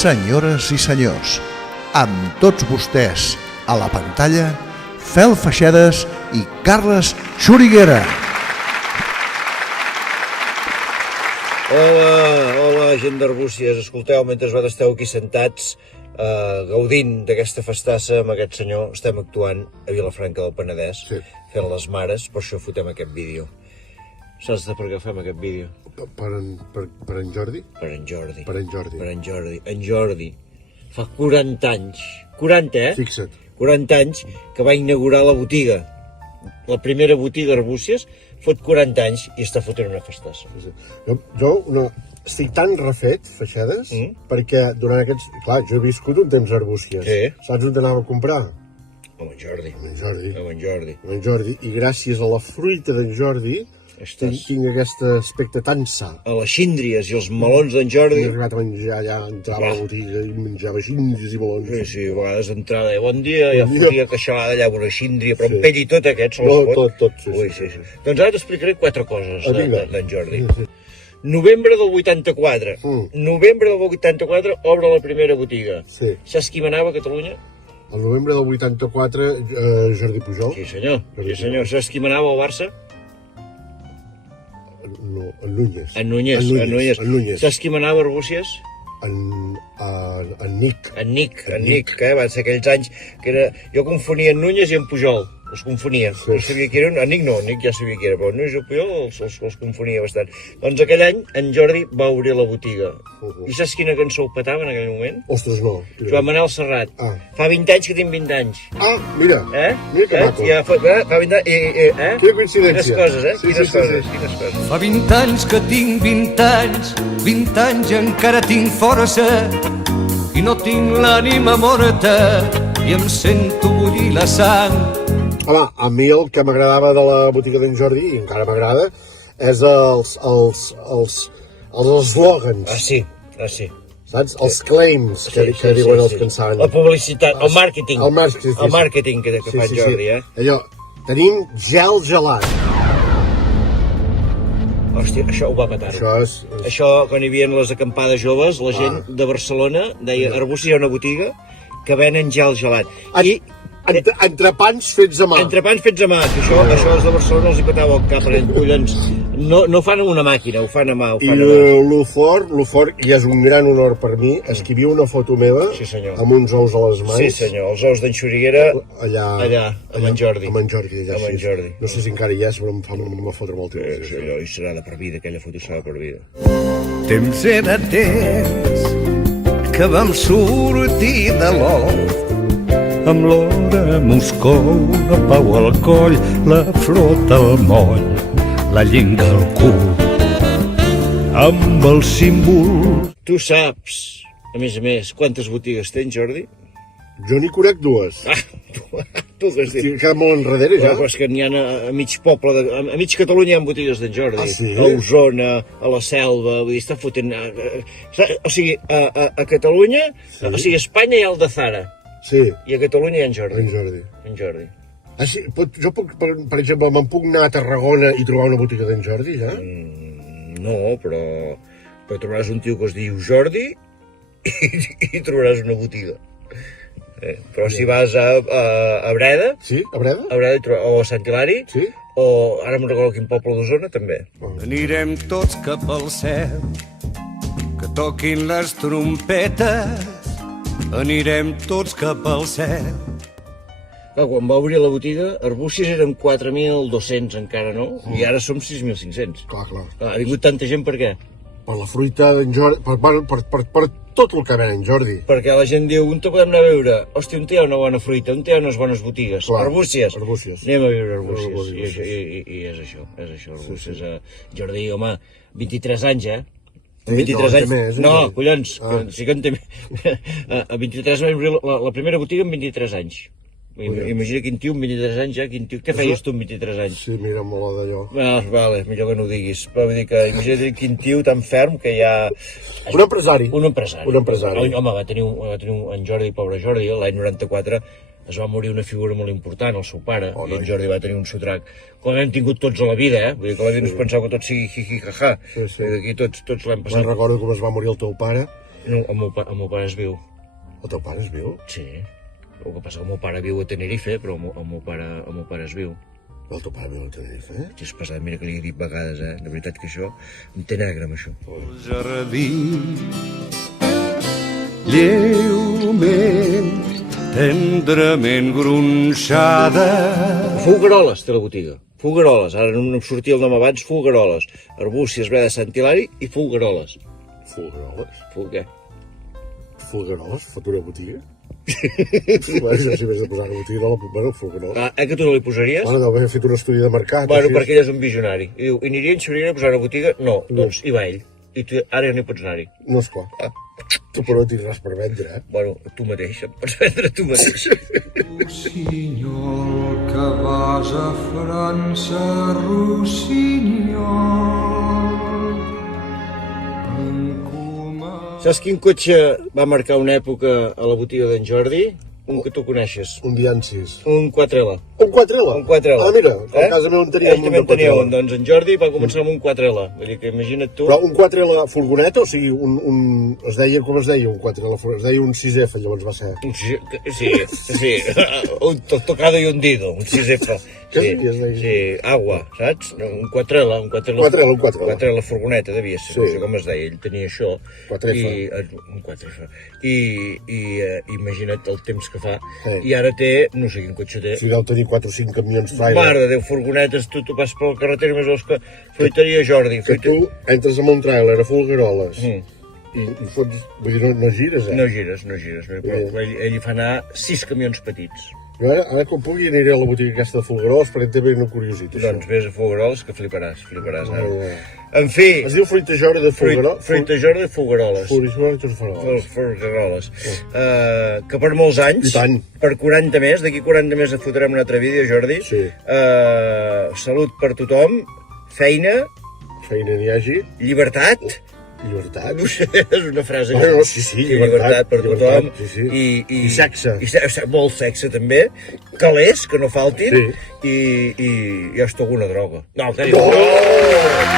Senyores i senyors, amb tots vostès a la pantalla, Fel Feixedes i Carles Xuriguera. Hola, gent d'Arbúcies. Escolteu, mentre vosaltres esteu aquí sentats, gaudint d'aquesta festassa amb aquest senyor, estem actuant a Vilafranca del Penedès, fent les mares, per això fotem aquest vídeo. Saps per què fem aquest vídeo? Per en Jordi? Per en Jordi. Per en Jordi. Per en Jordi. En Jordi fa 40 anys, 40, Fixa't. 40 anys que va inaugurar la botiga. La primera botiga a Arbúcies fot 40 anys i està fotent una festassa. Jo estic tan refet, Feixedes, perquè durant aquests... Clar, jo he viscut un temps a Arbúcies. Sí. Saps on t'anava a comprar? Amb en Jordi. Amb en Jordi. Amb en Jordi. Amb en Jordi. I gràcies a la fruita d'en Jordi tinc aquest aspecte tan sa. A les síndries i els melons d'en Jordi. He arribat a menjar allà, entrava a la botiga i menjava síndries i melons. Sí, a vegades entrada de bon dia, ja fotia queixalada allà amb una síndria, però amb pell i tot aquest se les fot. Tot, sí. Doncs ara t'explicaré 4 coses d'en Jordi. Sí. Novembre del 84. Novembre del 84 obre la primera botiga. Sí. Saps qui manava a Catalunya? El novembre del 84, Jordi Pujol. Sí, senyor. Saps qui manava al Barça? No, en Núñez. En Núñez. Saps qui manava a Arbúcies? En Nic. En Nic, van ser aquells anys que era... Jo confonia en Núñez i en Pujol. Els confonia. No sabia qui era. En Nic no, en Nic ja sabia qui era, però en Núñez i el Pujol els confonia bastant. Doncs aquell any en Jordi va obrir la botiga. I saps quina cançó ho petava en aquell moment? Ostres, no. Joan Manel Serrat. Fa 20 anys que tinc 20 anys. Mira. Mira que maco. Ja fa 20 anys. Quina coincidència. Quines coses, Quines coses. Fa 20 anys que tinc 20 anys, 20 anys encara tinc força, i no tinc l'ànima morta, i em sento bullir la sang. Home, a mi el que m'agradava de la botiga d'en Jordi, i encara m'agrada, és els eslògans. Sí. Saps? Els claims que diuen els que en saben. La publicitat, el màrqueting. El màrqueting que fa Jordi, Allò, tenim gel gelat. Hòstia, això ho va petar. Això, quan hi havia les acampades joves, la gent de Barcelona deia, a Arbúcies hi ha una botiga que venen gel gelat. Entrepans fets a mà. Entrepans fets a mà, que això els de Barcelona els hi petava el cap, collons. No fan amb una màquina, ho fan a mà. I lo fort, i és un gran honor per mi, és que hi havia una foto meva amb uns ous a les mans. Sí, senyor, els ous d'en Xuriguera allà, amb en Jordi. Amb en Jordi. No sé si encara hi és, però em fa fotre molt temps. Allò hi serà de per vida, aquella foto serà de per vida. Temps era temps que vam sortir de l'or, amb l'hora a Moscou, la pau al coll, la flota al moll, la llenga al cul, amb el símbol. Tu saps, a més, quantes botigues tens, Jordi? Jo n'hi conec 2. Tu que has dit. Estic quedat molt enrere, ja. Però és que n'hi ha a mig poble, a mig Catalunya hi ha botigues d'en Jordi. Sí? A Osona, a la Selva, vull dir, està fotent... O sigui, a Catalunya, o sigui, a Espanya hi ha el de Zara. Sí. I a Catalunya hi ha en Jordi. En Jordi. Jo, per exemple, me'n puc anar a Tarragona i trobar una botiga d'en Jordi, ja? No, però trobaràs un tio que es diu Jordi i trobaràs una botiga. Però si vas a Breda... Sí, a Breda? A Breda o a Sant Hilari, o ara me'n recordo quin poble d'Osona, també. Anirem tots cap al cel, que toquin les trompetes, anirem tots cap al cel. Quan va obrir la botiga, Arbúcies eren 4.200 encara, no? I ara som 6.500. Clar. Ha vingut tanta gent per què? Per la fruita d'en Jordi, per tot el que ven en Jordi. Perquè la gent diu, on te podem anar a veure? Hòstia, on hi ha una bona fruita, on hi ha unes bones botigues? Arbúcies. Anem a viure a Arbúcies. I és això, Arbúcies. Jordi, home, 23 anys, 23 anys. No, collons, sí que en té més. A 23 vam obrir la primera botiga amb 23 anys. Imagina quin tio amb 23 anys ja, què feies tu amb 23 anys? Sí, mira, molt d'allò. Vale, millor que no ho diguis. Però vull dir que imagina quin tio tan ferm que ja... Un empresari. Home, va tenir en Jordi, pobre Jordi, l'any 94, es va morir una figura molt important, el seu pare, i en Jordi va tenir un sotrac. Com hem tingut tots a la vida, vull dir que a la vida no es pensava que tot sigui hi-hi-ha-ha. Aquí tots l'hem passat. Me'n recordo com es va morir el teu pare, No, el meu pare és viu. El teu pare és viu? Sí. El que passa que el meu pare viu a Tenerife, però el meu pare és viu. El teu pare viu a Tenerife, eh? Si és passat, mira que li he dit vegades, De veritat que això em té negre, amb això. El jardí, lleument, tendrament gronxada. Fulgaroles té la botiga. Fulgaroles. Ara no em sortia el nom abans. Fulgaroles. Arbúcies, Breda, Sant Hilari i Fulgaroles. Fulgaroles? Què? Fulgaroles? Fot una botiga? Bueno, jo si m'has de posar una botiga, no la puc... Bueno, Fulgaroles. Que tu no li posaries? Bueno, deu haver fet un estudi de mercat. Bueno, així. perquè ell és un visionari. I diu, i aniria en Xuriguera a posar una botiga? No, doncs hi va ell. I tu ara ja no hi pots anar-hi. No, esclar. Tu però no tens res per vendre, eh? Bueno, tu mateix, em pots vendre tu mateix. Rossinyol, que vas a França, Rossinyol. Saps quin cotxe va marcar una època a la botiga d'en Jordi? Un que tu coneixes. Un Diancis. Un 4L. Un 4L? Un 4L. Ah, mira, a casa meu en teníem Ell un també de en tenia 4L. un. Doncs en Jordi va començar amb un 4L. Vull dir que imagina't tu... Però un 4L furgoneta, o sigui, es deia, com es deia un 4L furgoneta? Es deia un 6F, llavors va ser. Sí. Un tocado i hundido, un 6F. Què Sí, es deia? sí, agua, saps? No, un 4L, un 4L. 4L, un 4L. 4L furgoneta devia ser, Sí. no sé com es deia, ell tenia això. 4F. Un 4F. I imagina't el temps que fa. Sí. I ara té, no sé quin cotxe té. Si deu tenir 4 o 5 camions trailer. Mare de Déu, furgonetes, tu vas per la carretera i més veus que fruiteria Jordi. Que tu entres amb un trailer a Fulgaroles i fots... Vull dir, no gires, eh? No gires. Però ell hi fa anar 6 camions petits. Jo ara quan pugui aniré a la botiga aquesta de Fulgaroles perquè té ben una curiositat. Doncs vés a Fulgaroles que fliparàs. Ja. En fi, Es diu Fruita Jordi de Fulgaroles? Fruita Jordi de Fulgaroles. Fulgaroles. Fulgaroles. Que per molts anys, I tant. per 40 més, d'aquí 40 més et fotrem un altre vídeo, Jordi. Sí. Salut per tothom, feina, Feina n'hi hagi, llibertat. llibertat. No sé, és una frase No, no, sí, llibertat per tothom. sí. I sexe. Molt sexe també. Calés, que no faltin. Sí. I hasta alguna droga. No, que dius? No!